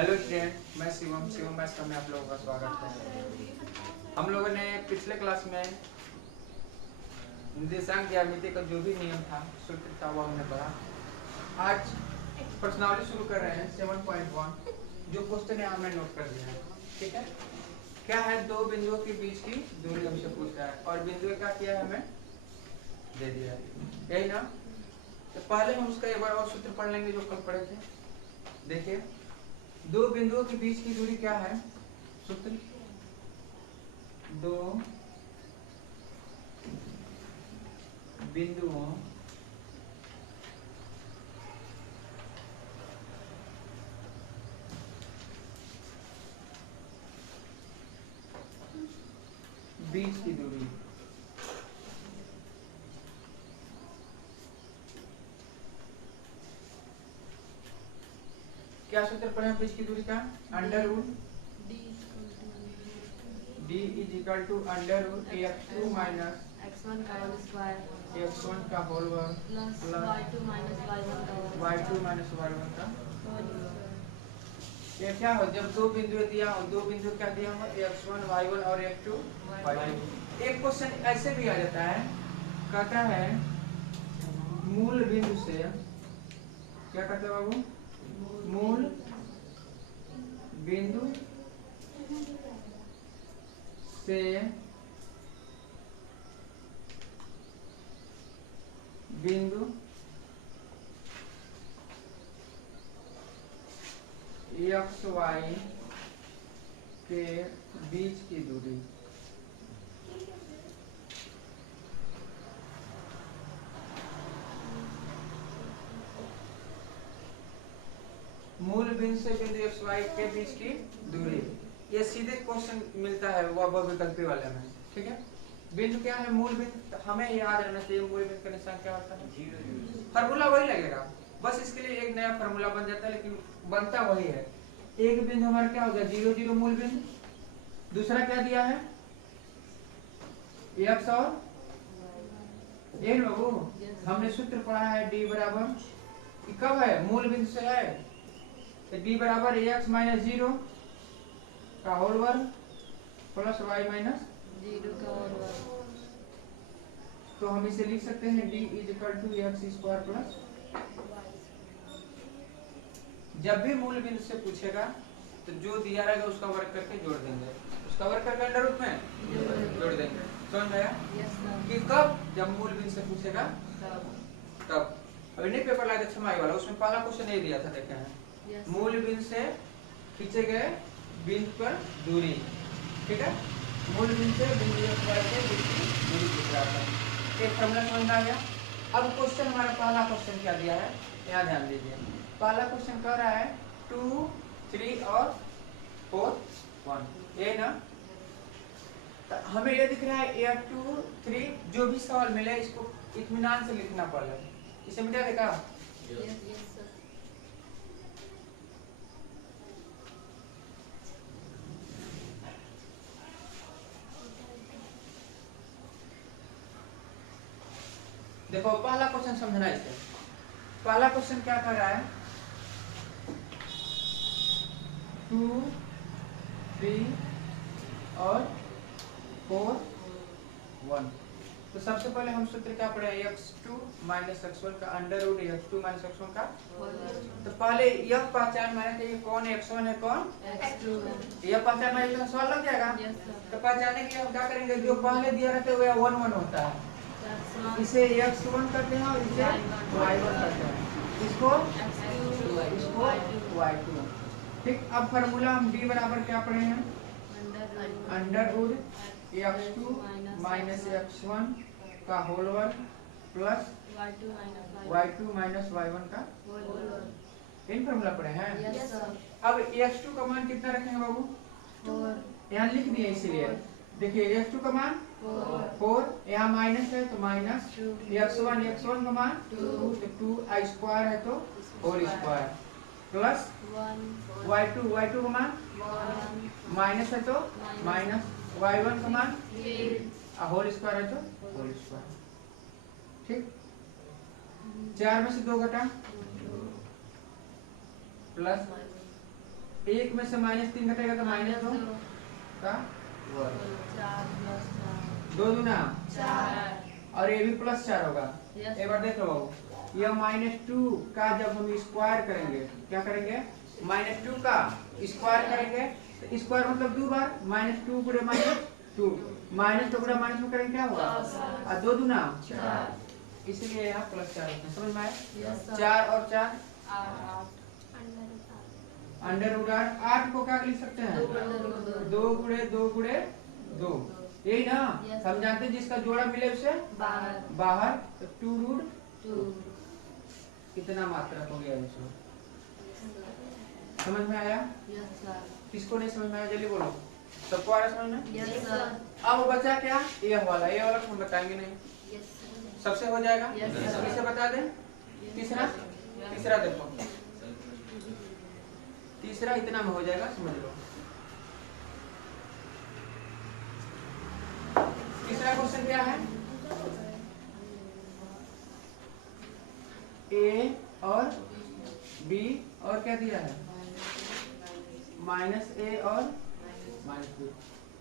Hello student, मैं Shivam maths में आप लोगों का स्वागत है। हम लोगों ने पिछले क्लास में निर्देशांक ज्यामिति का जो भी नियम था, सूत्र था, वो हमने पढ़ा। आज प्रश्नावली शुरू कर रहे हैं 7.1। जो क्वेश्चन है हमने नोट कर लिया है, ठीक है। क्या है, दो बिंदुओं के बीच की दूरी हमसे पूछ रहा है और बिंदु का क्या है हमें दे दिया है, यही ना। तो पहले हम उसका एक बार और सूत्र पढ़ लेंगे जो कल पढ़े थे। देखिए, दो बिंदुओं के बीच की दूरी क्या है, सूत्र दो बिंदुओं बीच की दूरी। क्या सूत्र पढ़े बीच की दूरी का? Under root d is equal to under root x2 minus x1 का होल स्क्वायर x1 का होल वर्ग प्लस y2 माइनस y1 का होल y2 माइनस y1 का। स्क्वायर। ये क्या हो, जब दो बिंदु दिया हो, दो बिंदु क्या दिया हो, x1 y1 और x2 y2। एक क्वेश्चन ऐसे भी आ जाता है, कहता है मूल बिंदु से, क्या कहते हैं बाबू, मूल बिंदु से बिंदु एक्स वाई के बीच की दूरी। मूल बिंदु से बिंदु एक्स वाई के बीच की दूरी, ये सीधे क्वेश्चन मिलता है वह विकल्पी वाले में, ठीक है। बिंदु क्या है, मूल बिंदु, हमें याद रहना चाहिए मूल बिंदु का निशान क्या होता है, फार्मूला वही लगेगा, बस इसके लिए एक नया फार्मूला बन जाता है, लेकिन बनता वही है। एक बिंदु हमारा क्या होगा, 0 0 मूल बिंदु। दूसरा क्या दिया है, एक्स और ये लोगो, हमने सूत्र पढ़ा है d बराबर, कब है, मूल बिंदु से है, तो d बराबर x माइनस 0 का होल वर्ग प्लस y माइनस 0 का होल वर्ग। तो हम इसे लिख सकते हैं d is equal to x square plus. जब भी मूल बिंदु से पूछेगा तो जो दिया रहेगा उसका वर्ग करके जोड़ देंगे, उसका वर्ग करके अंडर रूट में जोड़ देंगे। समझ में आया? कि कब, जब मूल बिंदु से पूछेगा तब। अभी नहीं पेपर लाया था छमाई वाला, उसमें पहला क्वेश्चन यही दिया था, देखे हैं, मूल बिंदु से खींचे गए बिंदु पर दूरी, ठीक है। मूल बिंदु से बिंदु एक्स वाई के बीच की दूरी पूछ रहा था। एक फॉर्मूला समझ में आ गया। अब क्वेश्चन हमारा पहला क्वेश्चन क्या दिया है, यहाँ ध्यान दीजिए। पहला क्वेश्चन कह रहा है 2 3 और 4 1, ये ना। हमें ये दिख रहा है ये 2 3, जो भी सवाल मिले इसको इत्मीनान से लिखना पड़ेगा। इसे मिटा देगा, देखो पहला क्वेश्चन समझना इसे। पहला क्वेश्चन क्या कर रहा है, 2 3 और 4 1। तो सबसे पहले हम सूत्र क्या पढ़े, x2 माइनस x1 का under root x2 minus x1 का। तो पहले यह पहचान माने थे कौन x1 है कौन x2 है। यह पहचान माने तो सवाल लग जाएगा। तो पहचानने के लिए हम क्या करेंगे, जो पहले दिया रहता है वह 1 1 होता है, इसे x1 करते हैं और इसे y1 करते हैं, इसको y2। ठीक, अब फार्मूला हम d बराबर क्या पढ़े हैं, under root x2 minus x1 का होल वर्ग प्लस y2 माइनस y1 का होल वर्ग। इन फार्मूला पढ़े हैं। अब x2 का मान कितना रखेंगे बाबू, 4, यहाँ लिख दिए इसीलिए। देखिए x2 का मान 4, यहाँ माइनस है तो माइनस, x1 का मान 2, तो 2 आई स्क्वायर है तो होल स्क्वायर प्लस y2 का मान माइनस है तो माइनस, y1 का मान होल स्क्वायर है तो होल स्क्वायर। ठीक, 4 में से 2 घटा प्लस एक में से -3 घटेगा तो -2 का वर्ग। 4 + 4 2 दूना 4 और ये भी +4 होगा। Yes. एक बार देख लो बाबू, यह -2 का जब हम स्क्वायर करेंगे, क्या करेंगे, -2 का स्क्वायर करेंगे तो स्क्वायर मतलब 2 बार, -2 गुणे -2 -2 गुणे माइनस में करेंगे क्या होगा, और 2 दूना 4, इसलिए यहाँ +4 होता है। समझ में आया? Yes, sir. 4 और 4 8 √8 को क्या लिख सकते हैं, 2 गुणे 2 गुणे 2, यही ना। Yes. हम जानते हैं जिसका जोड़ा मिले उसे बाहर, तो 2√2 कितना मात्रा हो गया इसमें। समझ में आया? Yes, sir. किसको नहीं समझ में आया जल्दी बोलो, सबको आ रहा है समझ में? Yes, sir. अब बचा क्या, ये वाला हम बताएंगे नहीं, Yes, sir. सबसे हो जाएगा। Yes, sir. इसे बता दें। तीसरा देखो, तीसरा इतना में हो जाएगा, समझ लो। तीसरा क्वेश्चन क्या है, ए और बी और क्या दिया है, -a और -b।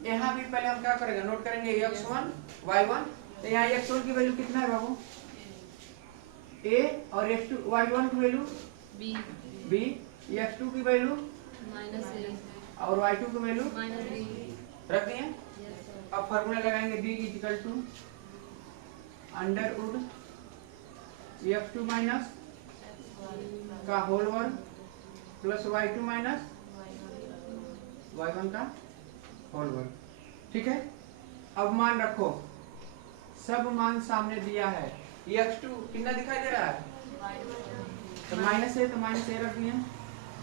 यहाँ भी पहले हम क्या करेंगे, नोट करेंगे x1 y1, तो यहाँ x1 की वैल्यू कितना है बाबू, a और x2 y1 की वैल्यू b, x2 की वैल्यू -a और y2 की वैल्यू -b रख दिए। Yes, sir. अब फॉर्मूला लगाएंगे b = √(x2 माइनस का होल वर्ग प्लस y2 माइनस y1 का होल वर्ग। ठीक है, अब मान रखो, सब मान सामने दिया है। x2 कितना दिखाई दे रहा है, तो -a, तो -a रख दिए।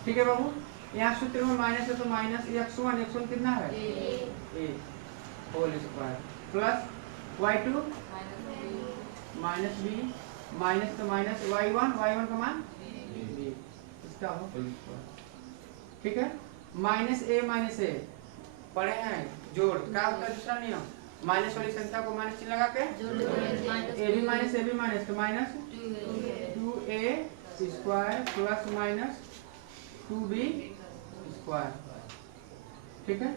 ठीक है बाबू, यहाँ सूत्र में माइनस है तो -x1 कितना है, a whole square plus y2 -b minus तो माइनस y1 का मान b, इसका होल स्क्वायर। ठीक है, -a पढ़े हैं जोड़, क्या होता है दूसरा नियम, माइनस वाली संख्या को माइनस चिन्ह लगा के a भी माइनस तो -2a square plus -2b square. ठीक है,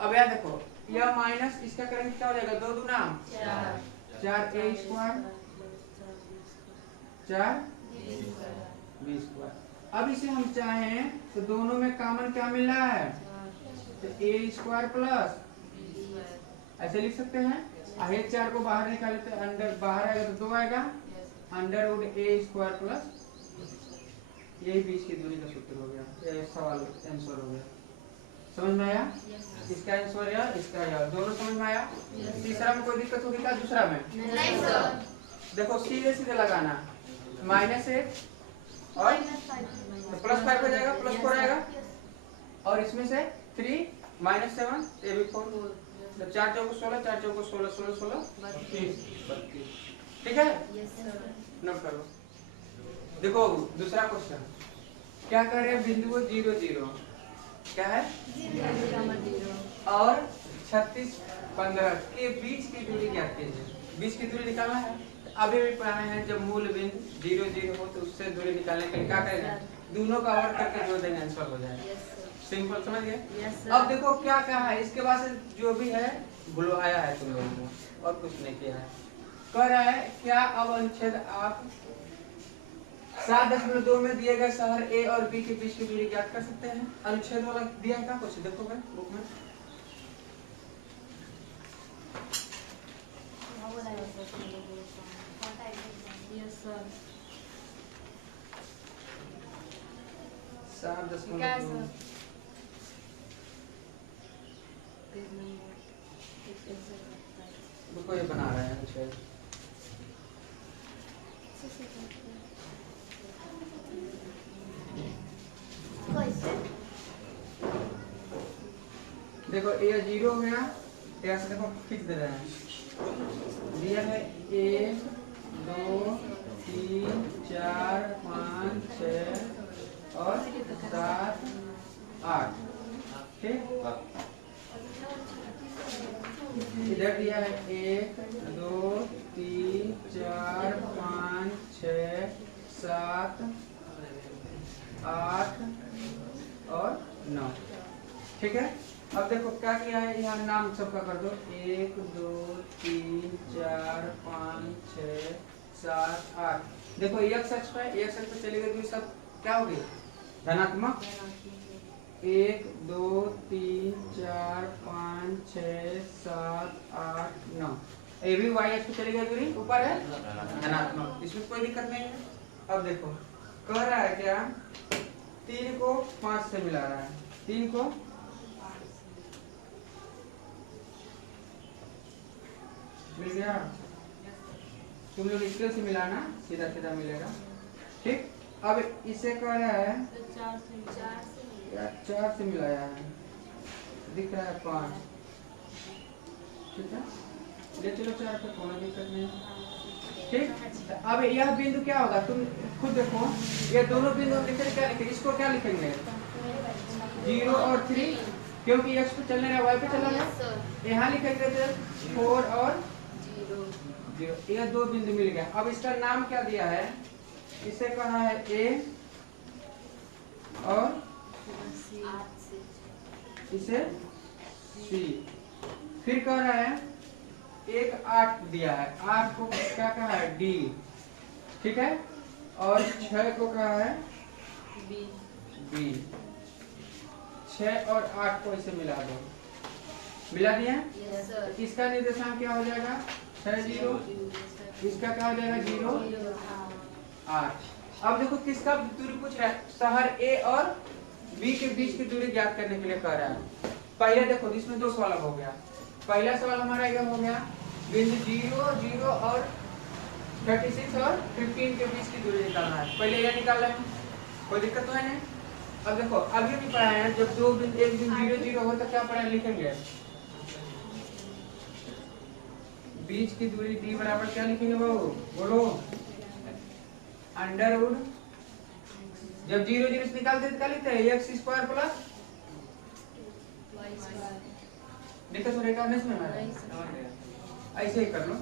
अब याद देखो, यह माइनस इसका करेंगे क्या हो जाएगा, 2 दूना 4a स्क्वायर 4b स्क्वायर। अब इसे हम चाहें तो दोनों में कॉमन क्या मिल रहा है, तो a स्क्वायर प्लस, ऐसे लिख सकते हैं। आगे 4 को बाहर निकाले तो अंदर बाहर आएगा तो 2 आएगा, √a स्क्वायर प्लस, यही बीच की दूरी का सूत्र हो गया, ये सवाल आंसर हो गया। समझ में आया? इसका आंसर या इसका या दोनों समझ में आया? तीसरा में कोई दिक्कत होगी क्या, दूसरा में नहीं सर। देखो सीधे सीधे लगाना, -1 और तो +5 हो जाएगा, +4 आएगा, और इसमें से 3 -7 ये भी 4, तो 4 चौको 16, 4 चौको 16, 16 16 32। ठीक है, नोट करो। देखो दूसरा क्वेश्चन क्या कर रहे हैं, बिंदु 0 0 क्या है, और 36 15 के बीच की दूरी ज्ञात कीजिए। बीच की दूरी निकालना है, अभी भी पढ़ा है, जब मूल बिंदु 0 0 हो तो उससे दूरी निकालने के लिए क्या करेंगे, दोनों का वर्ग करके जोड़ देंगे, आंसर हो जाएगा। सिंपल, समझ गए? अब देखो क्या क्या है इसके बाद से, जो भी है बुलवाया है तुम लोगों को, और कुछ नहीं किया है। कह रहा है क्या, अब अनुच्छेद आप 7.2 में दिए गए शहर ए और बी के बीच की दूरी ज्ञात कर सकते हैं। अनुच्छेद वाला दिया है क्या, कुछ देखो बुक में। Yes, sir. 7.2 देखो ये बना रहे हैं अनुच्छेद। देखो ये 0 हो गया, यहाँ से देखो खींच दे रहे हैं, दिया है 1 2 3 4 5 6 और 7 8। ठीक, इधर दिया है 1 2 3 4 5 6 7 8 और 9। ठीक है, अब देखो क्या किया है, यहाँ नाम सबका कर दो। 1 2 3 4 5 6 7 8। देखो x अक्ष पे चली गई दूरी सब क्या हो गई, धनात्मक। 1 2 3 4 5 6 7 8 9। ये भी y अक्ष पे चली गई दूरी ऊपर है धनात्मक, इसमें कोई दिक्कत नहीं है। अब देखो कह रहा है क्या, 3 को 5 से मिला रहा है, 3 को मिल गया। तुम लोग इसके से मिलाना, सीधा सीधा मिलेगा। ठीक, अब इसे कह रहा है 4 से मिलाया है, दिख रहा है 5। ठीक है, ले चलो 4 पे, कोई दिक्कत नहीं। ठीक, अब यह बिंदु क्या होगा, तुम खुद देखो, ये दोनों बिंदु हम लिखेंगे क्या लिखेंगे, इसको क्या लिखेंगे 0 और 3, क्योंकि x पे चलने रहा y पे चला गया। यहाँ लिखेंगे 4 और 0, ये दो बिंदु मिल गया। अब इसका नाम क्या दिया है, इसे कहा है A और इसे C। फिर कह रहा है एक 8 दिया है, 8 को क्या कहा है D। ठीक है, और 6 को कहा है B। 6 और 8 को इसे मिला दो, मिला दिया। इसका निर्देशांक क्या हो जाएगा 6 0, इसका क्या हो जाएगा 0 8। अब देखो किसका दूरी पूछ रहा है, शहर A और B के बीच की दूरी ज्ञात करने के लिए कह रहा है। पहले देखो इसमें दो सवाल हो गया। पहला सवाल हमारा यह हो गया, बिंदु 0 0 और 36 और 15 के बीच की दूरी निकालना है, पहले यह निकाल रहे हैं, कोई दिक्कत तो है नहीं। अब देखो अभी भी पढ़ा है, जब दो बिंदु एक बिंदु 0 0 हो तो क्या पढ़ा लिखेंगे, बीच की दूरी d बराबर क्या लिखेंगे बाबू, बोलो अंडरवुड। जब 0 0 से निकालते हैं तो क्या लिखते हैं x स्क्वायर प्लस देखो तो रेखा नहीं समझ, ऐसे ही कर लो।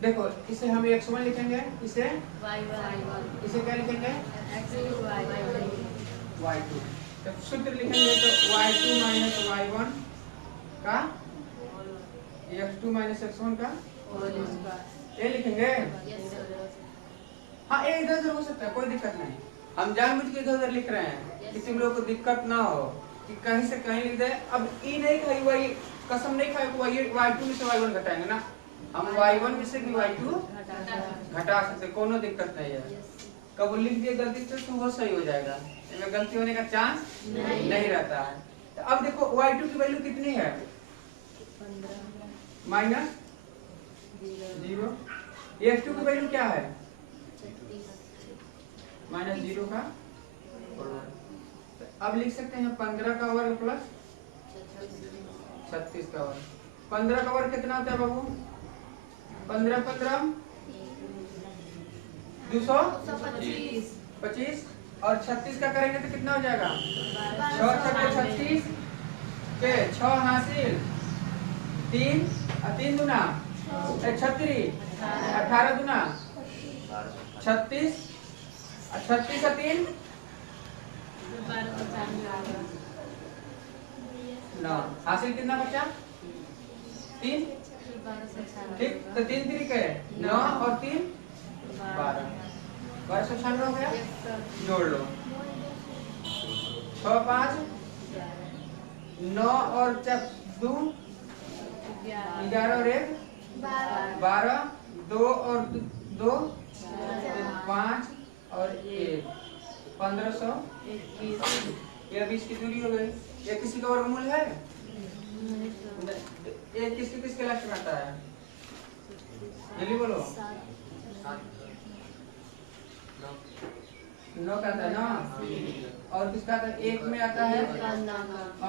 देखो इसे हम x1 लिखेंगे, इसे इसे क्या लिखेंगे y2। जब सूत्र लिखेंगे तो y2 माइनस y1 का x2 माइनस x1 का ये लिखेंगे। हाँ ये इधर उधर हो सकता है, कोई दिक्कत नहीं, हम जानबूझ के इधर उधर लिख रहे हैं कि तुम लोगों को दिक्कत ना हो कि कहीं से कहीं लिख दे। अब ई नहीं खाई वही कसम नहीं खाई y2 में से y1 घटाएंगे ना, हम y1 में से भी y2 घटा सकते, कोनो दिक्कत नहीं है। कब लिख दिए गलती से तो वो सही हो जाएगा, इसमें गलती होने का चांस नहीं रहता है। तो अब देखो y2 की वैल्यू कितनी है माइनस 0, x2 की वैल्यू क्या है माइनस 0 का। अब लिख सकते हैं 15 का वर्ग प्लस 36 का वर्ग। 15 का वर्ग कितना होता है बाबू, 15 15 225 और 36 का करेंगे तो कितना हो जाएगा 6 36 के 6 हासिल 3 3 दूना 36 18 दूना 36 36 का 3 9 हासिल कितना बचा 3। ठीक, तो 3 3 के 9 और 3 12, 1296 हो गया। जोड़ लो 6 5 9 और 2 11 और 1 12, 2 और 2 5 और 1 1521। यह 20 की दूरी हो गई। ये किसी का वर्गमूल है, ये किसके लास्ट में आता है जल्दी बोलो 9 का आता है ना, और किसका आता है 1 में आता है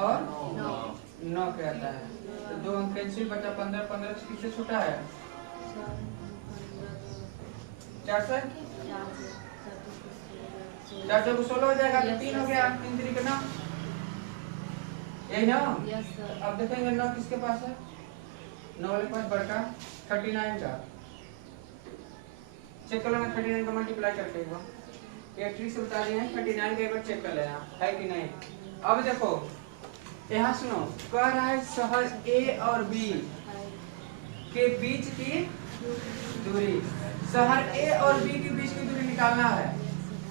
और 9 के आता है, तो 2 अंक कैंसिल बचा 15 15 से किससे छोटा है 4 से 4 से 16 हो जाएगा, तो 3 हो गया 3 3 का 9 यही ना। अब देखेंगे 9 किसके पास है, 9 वाले पास बड़का 39 का चेक कर लेना, 39 का मल्टीप्लाई करके एक ट्रिक से बता दिए हैं, 39 का एक बार चेक कर लेना है कि नहीं। अब देखो यहाँ सुनो, कह रहा है शहर ए और बी के बीच की दूरी। शहर ए और बी के बीच की दूरी निकालना है।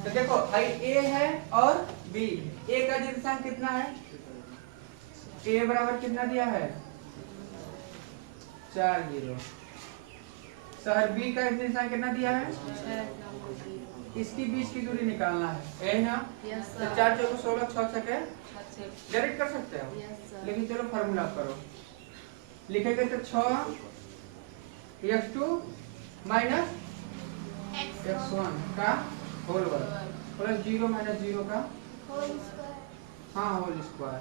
तो देखो भाई ए है और बी, ए का निर्देशांक कितना है? ए बराबर कितना दिया है? 4 0। शहर बी का निर्देशांक कितना दिया है? इसकी बीच की दूरी निकालना है, ए ना? तो 4 चौको 16, 6 छके डायरेक्ट कर सकते हो, लेकिन चलो फार्मूला करो। लिखेंगे तो 6 x2 माइनस x1 का होल वर्ग प्लस 0 माइनस 0 का हाँ होल स्क्वायर।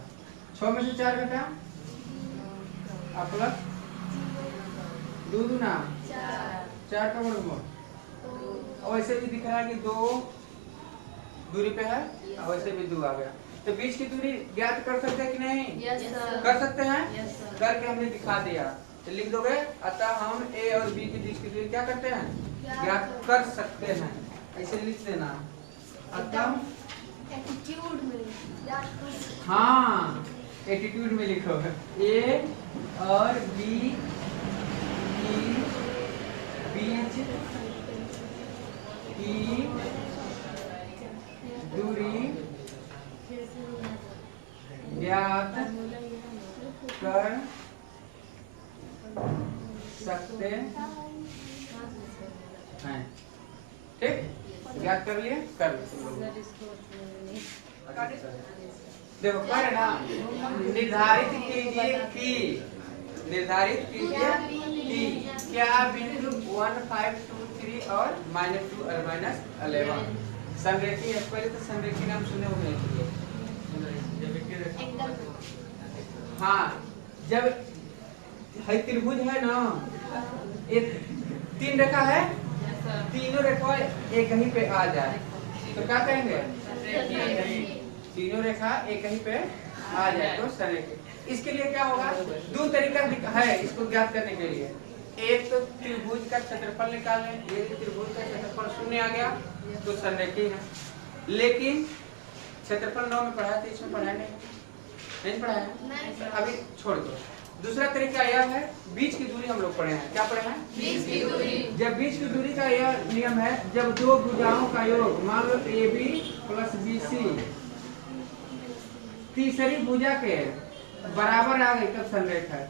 6 में से 4 घटा प्लस 2 दूना 4 का वर्गमूल। और वैसे भी दिख रहा है कि 2 दूरी पे है, और वैसे भी 2 आ गया। तो बीच की दूरी ज्ञात कर सकते हैं कि नहीं? कर सकते हैं। करके हमने दिखा दिया, तो लिख दोगे अतः हम ए और बी के बीच की दूरी क्या करते हैं? ज्ञात कर सकते हैं। ऐसे लिख देना अतः एटीट्यूड में हाँ एटीट्यूड में लिखो ए और बी की बीच की दूरी ज्ञात कर सकते हैं। ठीक, ज्ञात कर लिए, कर देखो कर ना, निर्धारित कीजिए कि क्या बिंदु 1 5 2 3 और -2 और -11 संरेखी है। पहले तो संरेखी नाम सुने होंगे। हाँ, जब है त्रिभुज है ना, एक 3 रेखा है, तीनों रेखा एक ही पे आ जाए तो क्या कहेंगे? तीनों रेखा एक ही पे आ जाए तो संरेखी। इसके लिए क्या होगा? 2 तरीका है इसको ज्ञात करने के लिए। एक तो त्रिभुज का क्षेत्रफल निकाल लें, यदि त्रिभुज का क्षेत्रफल 0 आ गया तो संरेखी है। लेकिन क्षेत्रफल 9 में पढ़ाया था, इसमें पढ़ाया नहीं पढ़ाया, अभी छोड़ दो। दूसरा तरीका यह है, बीच की दूरी हम लोग पढ़े हैं। क्या पढ़े हैं? बीच की दूरी। जब बीच की दूरी का यह नियम है, जब 2 भुजाओं का योग मान लो AB प्लस BC तीसरी भुजा के बराबर आ गई तब संरेखा है।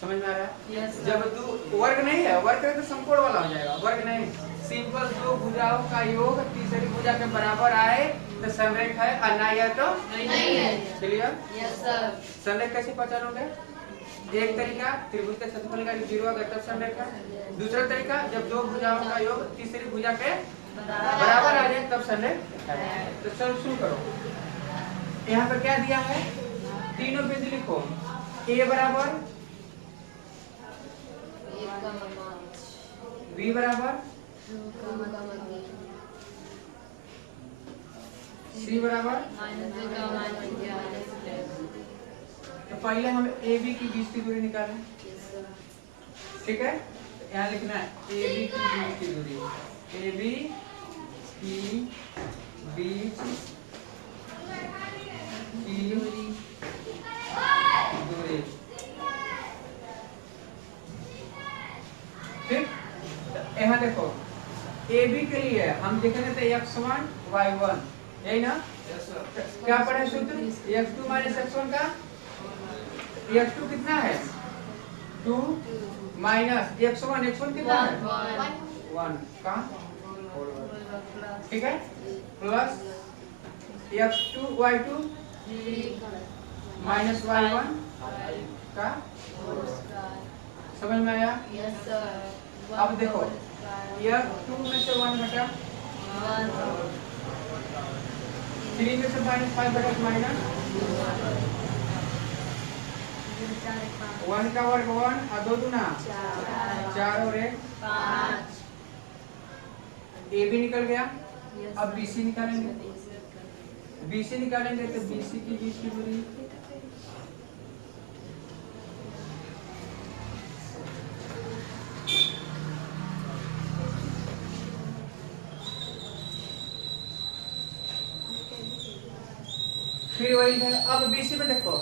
समझ में आ रहा है? जब 2 वर्ग नहीं है, वर्ग तो समकोण वाला हो जाएगा, वर्ग नहीं, सिंपल 2 भुजाओं का योग तीसरी भुजा के बराबर आए तो संरेखा है, और नहीं है तो नहीं है। क्लियर? Yes sir. संरेखा कैसे पहचानोगे? एक तरीका त्रिभुज का क्षेत्रफल का 0 आ गया तब संरेखा। दूसरा तरीका जब 2 भुजाओं का योग तीसरी भुजा के बराबर आ जाए तब संरेखा है। तो चलो शुरू करो। यहाँ पर क्या दिया है? तीनों बिंदु लिखो। ए बराबर, बी बराबर, सी बराबर। तो पहले हम ए बी की बीच की दूरी निकालें। ठीक है, यहाँ लिखना है ए बी की बीच की दूरी, ए बी की बीच की दूरी। ठीक, यहाँ देखो ए बी के लिए हम देखेंगे तो x1 y1 यही ना? क्या पढ़े सूत्र? x2 माइनस x1 का x2 कितना है? 2 माइनस x1 कितना है? 1 का, ठीक है, plus x2 y2 minus y1 का। समझ में आया? Yes sir. अब देखो यह 2 में से 1 घटा, 3 में से -5 घटा माइनस 1 का वर्ग 1 और 2 दूना 4 और 1 5। ए भी निकल गया। अब BC निकालेंगे, BC निकालेंगे तो BC की बीच की दूरी फिर वही है। अब BC में देखो,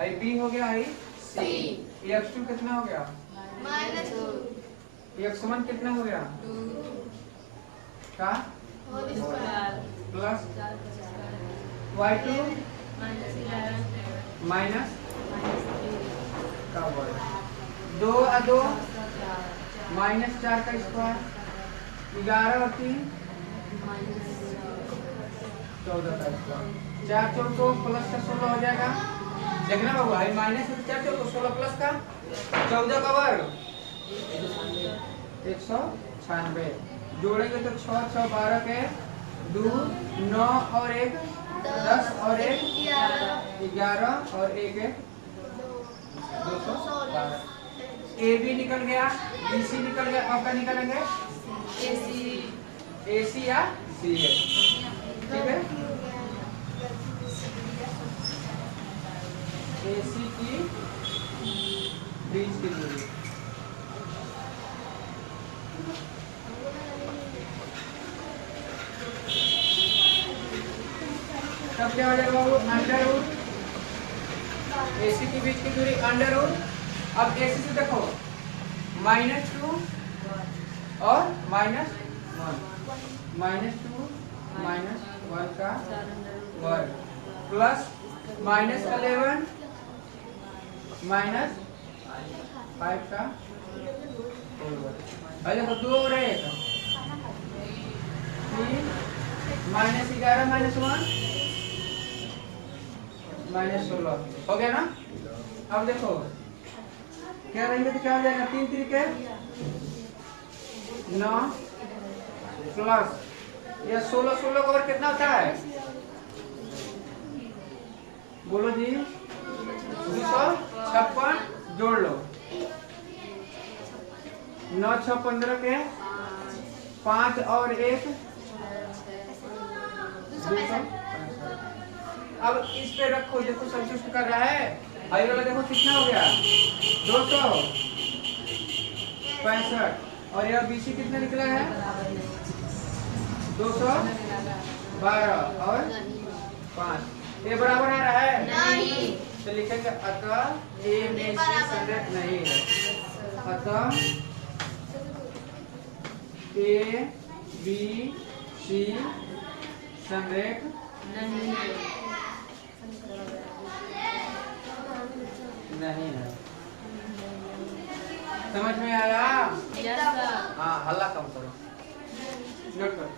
आई B हो गया, आई C। X2 कितना हो गया? -2 X1 कितना हो गया? 2 का whole square plus Y2 -11 minus -3 का वर्ग, 2 और 2 -4 का स्क्वायर, 11 और 3 14 का स्क्वायर, 4 चौक को प्लस का 16 हो जाएगा। देखना बाबू, आई माइनस है तो 4 चौक को 16 प्लस का 14 का वर्ग 196। जोड़ेंगे तो 6 6 12 के 2 9 और 1 10 और 1 11 और 1 212। AB निकल गया, BC निकल गया, अब क्या निकलेंगे? AC या CA। ठीक है, AC की बीच की दूरी। तब क्या हो जाएगा बाबू? अंडर रूट AC के बीच की दूरी अंडर रूट। अब AC से देखो -2 और -1, -2 -1 का वर्ग प्लस -11 -5 का होल वर्ग। अरे देखो 2 और 1 3 -11 -1 -16 हो गया ना। अब देखो क्या रहेंगे तो क्या हो जाएगा? 3 3 9 प्लस ये 16 16 का वर्ग कितना होता है? बोलो जी, 256 जोड़ लो, 9 6 15 के 5 और 1 265। अब इस पे रखो, देखो संतुष्ट कर रहा है। आई वाला देखो कितना हो गया? 265 और यह BC कितना निकला है? 212 और 5। ये बराबर आ रहा है? नहीं। तो लिखेंगे अतः A में C संरेख नहीं है। अतः A B C संरेख नहीं है। समझ में आया? हाँ, हल्ला कम करो, नोट करो।